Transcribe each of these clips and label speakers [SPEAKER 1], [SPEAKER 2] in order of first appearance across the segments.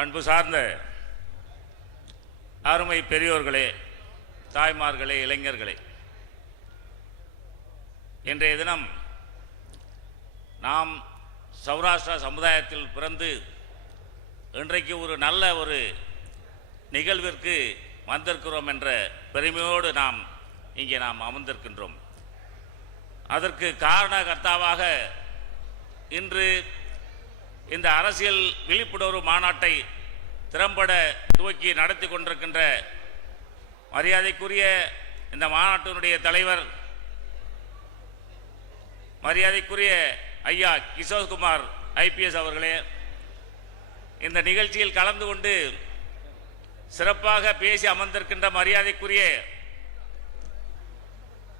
[SPEAKER 1] அன்பு சார்ந்த அருமை பெரியோர்களே தாய்மார்களே இளைஞர்களே இன்றைய தினம் நாம் சௌராஷ்டிரா சமுதாயத்தில் பிறந்து இன்றைக்கு ஒரு நல்ல ஒரு நிகழ்விற்கு வந்திருக்கிறோம் என்ற பெருமையோடு நாம் இங்கே நாம் அமர்ந்திருக்கின்றோம். அதற்கு காரணகர்த்தாவாக இன்று இந்த அரசியல் விழிப்புணர்வு மாநாட்டை திறம்பட துவக்கி நடத்தி கொண்டிருக்கின்ற மரியாதைக்குரிய இந்த மாநாட்டினுடைய தலைவர் மரியாதைக்குரிய ஐயா கிஷோர்குமார் ஐபிஎஸ் அவர்களே இந்த நிகழ்ச்சியில் கலந்து கொண்டு சிறப்பாக பேசி அமர்ந்திருக்கின்ற மரியாதைக்குரிய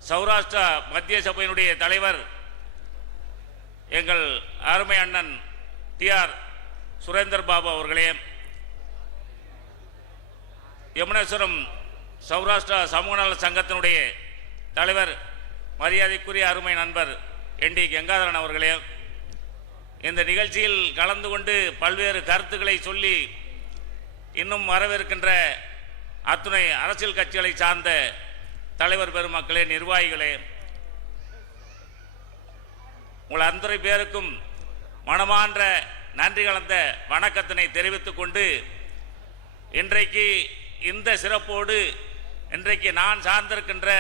[SPEAKER 1] சௌராஷ்டிரா மத்திய சபையினுடைய தலைவர் எங்கள் அருமை அண்ணன் டிஆர் சுரேந்தர் பாபு அவர்களே யமுனேஸ்வரம் சௌராஷ்டிரா சமூக நல சங்கத்தினுடைய தலைவர் மரியாதைக்குரிய அருமை நண்பர் என் டி கங்காதரன் அவர்களே இந்த நிகழ்ச்சியில் கலந்து கொண்டு பல்வேறு கருத்துக்களை சொல்லி இன்னும் வரவிருக்கின்ற அத்துணை அரசியல் கட்சிகளை சார்ந்த தலைவர் பெருமக்களே நிர்வாகிகளே உங்கள் அத்தனை பேருக்கும் மனமான்ற நன்றி கலந்த வணக்கத்தினை தெரிவித்துக் கொண்டு இன்றைக்கு இந்த சிறப்போடு இன்றைக்கு நான் சார்ந்திருக்கின்ற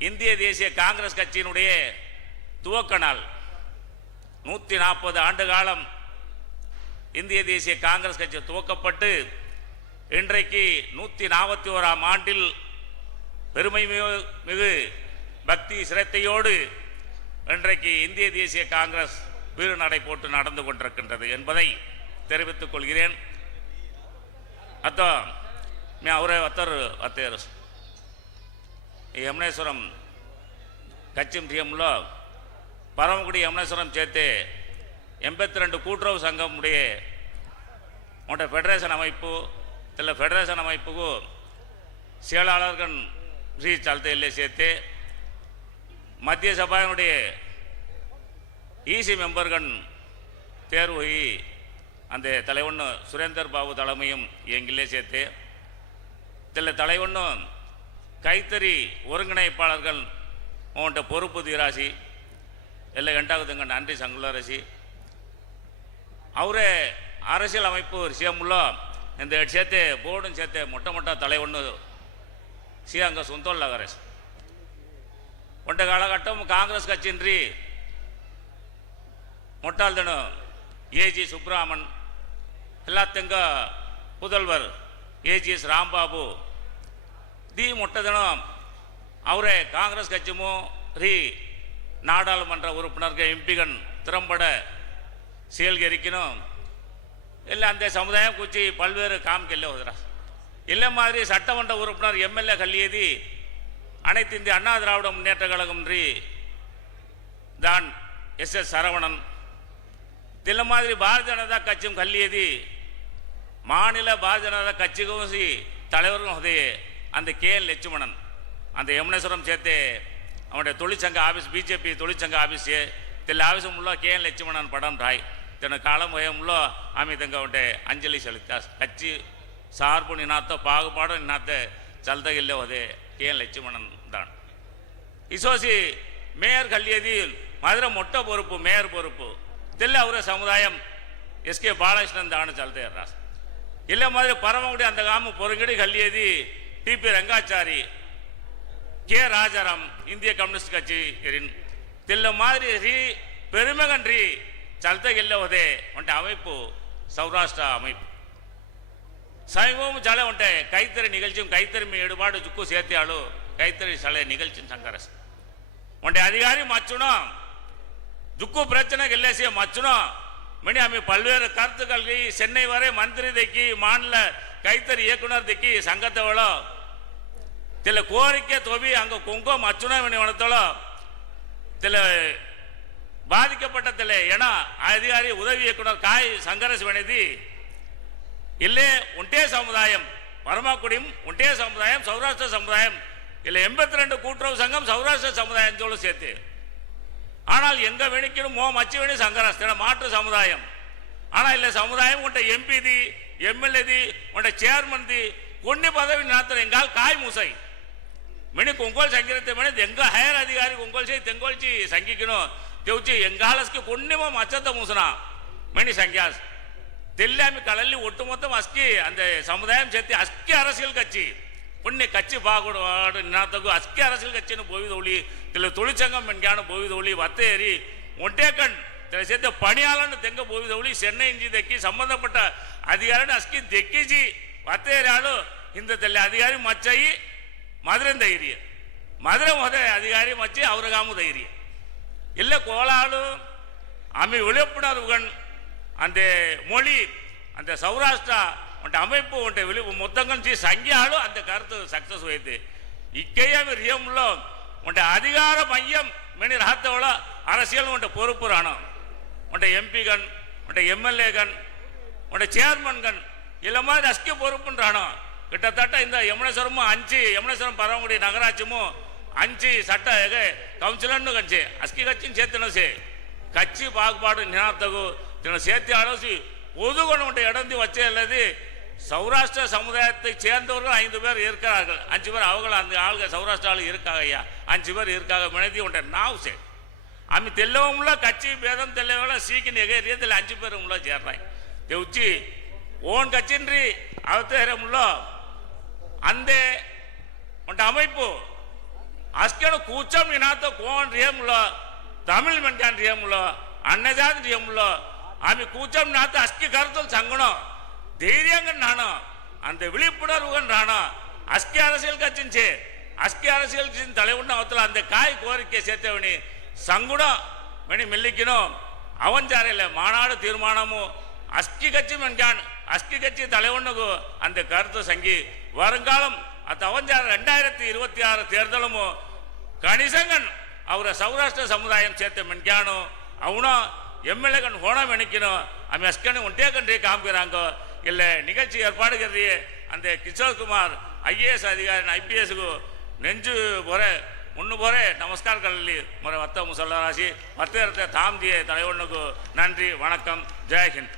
[SPEAKER 1] இந்திய தேசிய காங்கிரஸ் கட்சியினுடைய துவக்க நாள் நூற்றி நாற்பது ஆண்டு காலம் இந்திய தேசிய காங்கிரஸ் கட்சி துவக்கப்பட்டு இன்றைக்கு நூற்றி நாற்பத்தி ஓராம் ஆண்டில் பெருமை மிகு- பக்தி சிரத்தையோடு இன்றைக்கு இந்திய தேசிய காங்கிரஸ் வீறுநடை போட்டு நடந்து கொண்டிருக்கின்றது என்பதை தெரிவித்துக் கொள்கிறேன். அத்தோ அவரே அத்தர் அத்தேர் యమునేశ్వరం கச்சிம்ரியம்ல பரமக்குடி யமுனேஸ்வரம் சேர்த்து எண்பத்தி ரெண்டு கூட்டுறவு சங்கமுடைய உடைய ஃபெடரேஷன் அமைப்பு இதில் ஃபெடரேஷன் அமைப்புக்கும் செயலாளர்கள் ஸ்ரீ சலத்தையிலே சேர்த்து மத்திய சபாவினுடைய ஈசி மெம்பர்கள் தேர்வு அந்த தலைவன் சுரேந்தர் பாபு தலைமையும் எங்களே சேர்த்து இதில் தலைவண்ணு கைத்தறி ஒருங்கிணைப்பாளர்கள் உன்கிட்ட பொறுப்பு தீராசி இல்லை எண்டாகுதுங்க நன்றி சங்குலரசி. அவரே அரசியல் அமைப்பு சிஎம்ல இந்த சேர்த்து போர்டும் சேர்த்து மொட்டை மொட்டை தலைவன்னு சி அங்கே சுந்தோல் லகரேஷ் ஒன்றை காலகட்டம் காங்கிரஸ் கட்சியின்றி ಮೊಟ್ಟಾಲ್ದನು ಎ ಜಿ ಸುಬ್ರಹ್ಮಣ್ ಎಲ್ಲತ್ತೆಂಗ புதல்வர் ஏஜிஎஸ் ராம்பாபு தி முட்டதனம் அவரே காங்கிரஸ் கட்சிமோ ரீ நாடாளுமன்ற உறுப்பினர்கள் எம்பிகள் திறம்பட செயல்கரிக்கணும் இல்லை அந்த சமுதாயம் குச்சி பல்வேறு காமிக்கல ಹೋದ್ರ இல்லை மாதிரி சட்டமன்ற உறுப்பினர் எம்எல்ஏ கல்லியதி அனைத்து இந்திய அண்ணா திராவிட முன்னேற்ற கழகம் ரீ தான் எஸ் எஸ் சரவணன் இந்த மாதிரி பாரதிய ஜனதா கட்சியும் கல்லியது. மாநில பாரதிய ஜனதா கட்சிக்கும் சி தலைவரும் அது அந்த கே என் லட்சுமணன். அந்த யமுனேஸ்வரம் சேர்த்தே அவனுடைய தொழிற்சங்க ஆஃபீஸ் பிஜேபி தொழிற்சங்க ஆஃபீஸு தில்ல ஆஃபீஸ் உள்ள கே என் లక్ష్మణన్ పడం రాయ్ తన కాలమయంలో ఆమె తంగా அஞ்சலி అంజలి கட்சி சார்பு సార్పు నినాతో పాగుపాడు నినాతే చల్తగిల్లే అదే కే ఎన్ లక్ష్మణన్ தான். இசோசி மேயர் கல்லியதில் மதுரை மொட்டை பொறுப்பு மேயர் பொறுப்பு. ಇದೆಲ್ಲ ಅವರ ಸಮುದಾಯ ಎಸ್ ಕೆ ಭಾಳಷ್ಟಿನ ಆಣ ಚಲ್ತಾ ರಾಸ ಇಲ್ಲ ಮಾದರಿ ಪರಮಗುಡಿ ಅಂದಗಾಮ பொறுங்கடி கல்லியதி T P Rangachari K Rajaram இந்திய கம்யூனிஸ்ட் கட்சி எரின் தெல்ல மாதிரி ரீ பெருமகன்றி చలతగిల్ల ఉదే అంటే அமைப்பு சௌராஷ்டிரா அமைப்பு சமீபமும் ஜாலே ఉంటాయి கைத்தறி நிகழ்ச்சியும் கைத்தறி ஏடுபாடு ஜுக்கு சேர்த்தியாளு கைத்தறி சலை நிகழ்ச்சியும் சங்கரஸ் ஒன்றை அதிகாரி மச்சுனோம் ஜுக்கு பிரச்சனை ಗೆಲ್ಲೇಸಿಯ மச்சுணும் மணி அம்மி பல்வேறு கருத்துக்களுக்கு சென்னை வரை மந்திரி திக்கி மாநில கைத்தறி இயக்குனர் திக்கி சங்கத்தவளோ தில கோரிக்கை தொவி அங்க கொங்கோ மச்சுணும் மணி வனத்தளோ தில பாதிக்கப்பட்ட தில ஏன்னா அதிகாரி உதவி இயக்குனர் காய் சங்கரஸ் வணிதி இல்லே ஒன்றே சமுதாயம் பரமாக்குடியும் ஒன்றே சமுதாயம் சௌராஷ்டிர சமுதாயம் இல்லை எண்பத்தி ரெண்டு கூட்டுறவு சங்கம் சௌராஷ்டிர சமுதாயத்தோடு சேர்த்து ஆனால் எங்க வேணிக்கணும் மோ மச்சி வேணி சங்கராஸ்திரம் மாற்று சமுதாயம் ஆனால் இல்லை சமுதாயம் உன்ட எம்பிதி எம்எல்ஏதி உன்ட சேர்மன்தி కొన్ని పదవి నాతో ఇంకా కాయ మూసాయి మణి కొంగోలు సంకీర్తం అనేది ఎంగ హైర్ అధికారి కొంగోల్చి తెంగోల్చి సంఖ్యకినో తెచ్చి ఎంగాలస్కి కొన్నిమో మచ్చత మూసినా మణి సంఖ్యాస్ తెల్లామి కళల్ని ఒట్టు మొత్తం అస్కి అంత సముదాయం చెత్తి అస్కి అరసిల్కి వచ్చి ಪುಣ್ಯ ಕಚ್ಚಿ ಬಾಗುಡು ನಾತಗು ಅಸ್ಕೆ ಅರಸಲ್ ಕಚ್ಚಿನ ಬೋವಿದೋಳಿ ತಿಳ தொழிற்சங்கம் என்கான போவிதோளி வத்தேரி ஒன்டேக்கன் தில சேர்த்த பணியாளன் தெங்க போவிதோளி சென்னை இஞ்சி தெக்கி சம்பந்தப்பட்ட அதிகாரின்னு அஸ்கி தெக்கிஜி வத்தேராடு இந்த தெல்ல அதிகாரி மச்சையி மதுரை தைரிய. மதுரை முத அதிகாரி மச்சி அவரகாம தைரிய. இல்லை கோலாடு அமை விழிப்புணர்வுகள் அந்த மொழி அந்த சௌராஷ்டிரா உன்ட்ட அமைப்பு ఉంటే విలువ మొత్తంగా சங்கியாலும் அந்த கருத்து సక్సెస్ வைத்து. ఇక్కయ్య ரியம்లో உன்ட அதிகார மையம் மெனி ரகத்தோட அரசியல் உன்ட பொறுப்பு ராணும் உன்ட எம்பிகன் உன்ட எம்எல்ஏகன் உன்ட சேர்மன் கண் இல்லை மாதிரி அஸ்கி பொறுப்புன்றானோ. கிட்டத்தட்ட இந்த யமுனேஸ்வரமும் அஞ்சு யமுனேஸ்வரம் பரவங்குடி நகராட்சியமும் அஞ்சு சட்ட கவுன்சிலர்னு கட்சி. அஸ்கி கட்சியும் சேர்த்துனசி கட்சி பாகுபாடு நினாத்தகு தின சேர்த்து ஆலோசி பொதுகுணம் உண்ட இடந்து வச்சே அல்லது சௌராஷ்டிர சமுதாயத்தை சேர்ந்தவர்கள் ஐந்து பேர் இருக்கிறார்கள் அஞ்சு பேர் அவர்கள் அந்த ஆளுக சௌராஷ்டிராவில் இருக்காங்க ஐயா. அஞ்சு பேர் இருக்காங்க. மினதி உண்ட. நாவ் சே அம்மி தெல்லவும்ல கட்சி பேதம் தெல்லவங்கள சீக்கிரம் எகேரிய தெல்ல அஞ்சு பேர் உள்ள சேர்றாங்க தெவுச்சி ஓன் கட்சின்றி அவத்தேரமுள்ள அந்த உண்ட அமைப்பு. அஸ்கன கூச்சம் இனாத்த கோன் ரியமுள்ள தமிழ் மெண்டான் ரியமுள்ள அன்னஜாத் ரியமுள்ள ஆமி கூச்சம் நாத்த அஸ்கி கருத்தல் சங்கணம். ధైర్యంగా నాను అంత విழிப்புணர்வு நானும் அஸ்கி அரசியலுக்கு வச்சுச்சு அஸ்கி அரசியலுக்கு தலைவன் அவத்தில் அந்த காய் கோரிக்கை சேர்த்தவனி சங்குடம் மணி மில்லிக்கணும். அவன் சாரையில் மாநாடு தீர்மானமும் அஸ்கி கட்சி மென்கான் அஸ்கி கட்சி தலைவனுக்கு அந்த கருத்து சங்கி வருங்காலம் அத்த அவஞ்சார ரெண்டாயிரத்தி இருபத்தி ஆறு தேர்தலும் கணிசங்கன் அவரை சௌராஷ்டிர சமுதாயம் சேர்த்து மென்கானும் அவனும் எம்எல்ஏகன் ஹோனம் எண்ணிக்கணும் அவன் அஸ்கனு ஒன்றே கன்றே காமிக்கிறாங்க? இல்லை நிகழ்ச்சி ஏற்பாடுகிறது அந்த கிஷோர்குமார் ஐஏஎஸ் அதிகாரி ஐபிஎஸ்க்கு நெஞ்சு பொறை முன்னு பொறை நமஸ்காரங்கள் முறை வத்த முசல்லராசி மத்திய தாம்தியை தலைவனுக்கு நன்றி வணக்கம் ஜெயஹிந்த்